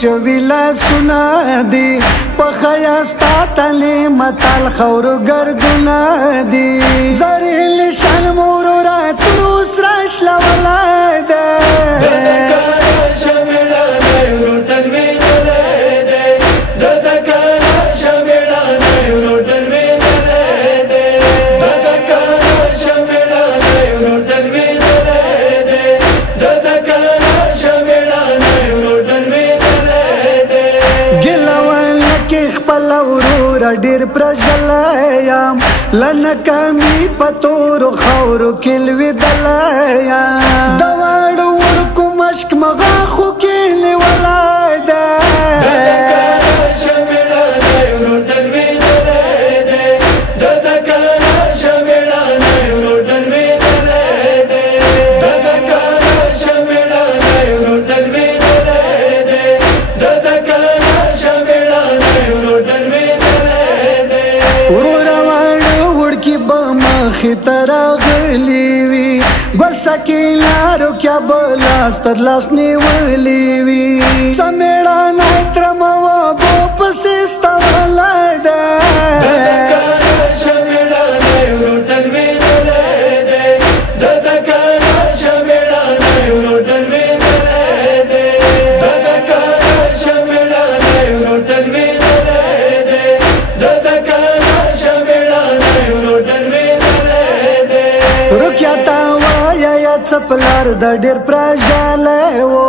شویلا سنا دی پخیاستا تلی متال خور گردونا دی زریل شان مورورا تروس راش لولاده ډیر پرژلایم لنکمی پتور خور کلوی دلایم دوار ورکو مشک مغا خو کلی ولایده تراغلی وی گل سکینا رو کیا بلاستر لاس نیولی وی سمیڑا نایترم و بو پسیستا ولایده سپلار د ډیر پرژاله وو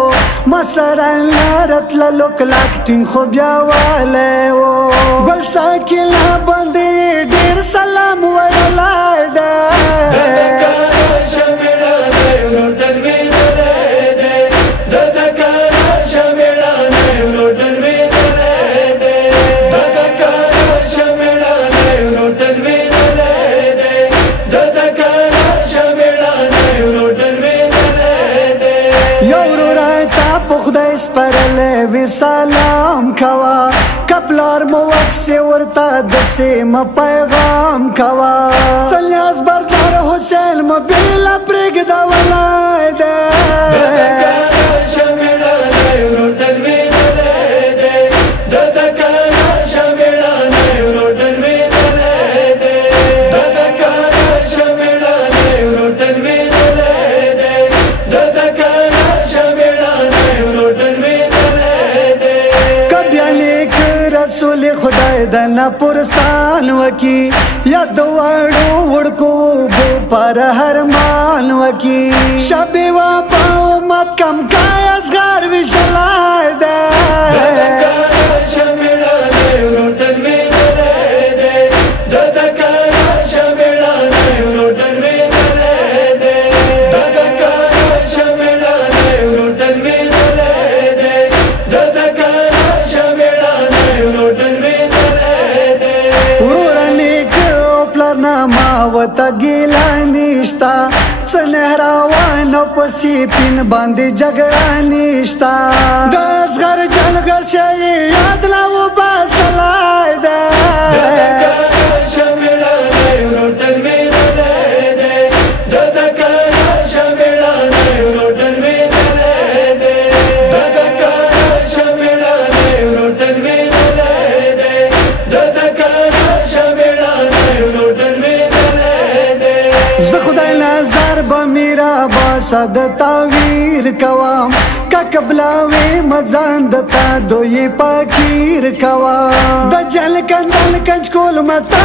مسران لارت لوک لاکټینګ خو بیا واله وو ګل ساکلا باندې ډیر سلام ویلای ده سلام کوا کپلار مو اکسی ورتا دسی ما پیغام کوا سلیاز بردار حسین ما بیلا پرگ دا ولایده رسول خدای دنا پرسان وکی یا دوړو وړکو بو پر هرمان وکی شبي وا پاو مت کم کای اصغر وشلای ده وتا ګیلا نشتا څنهراوان پسې پین باندې جګړه نشتا د اصغر جنګ شي یاد لا و باسلای ده صد تعویر کوام کا قبلاوی مزان دتا دوی پاکیر کوام د جل کندل کنج کول متا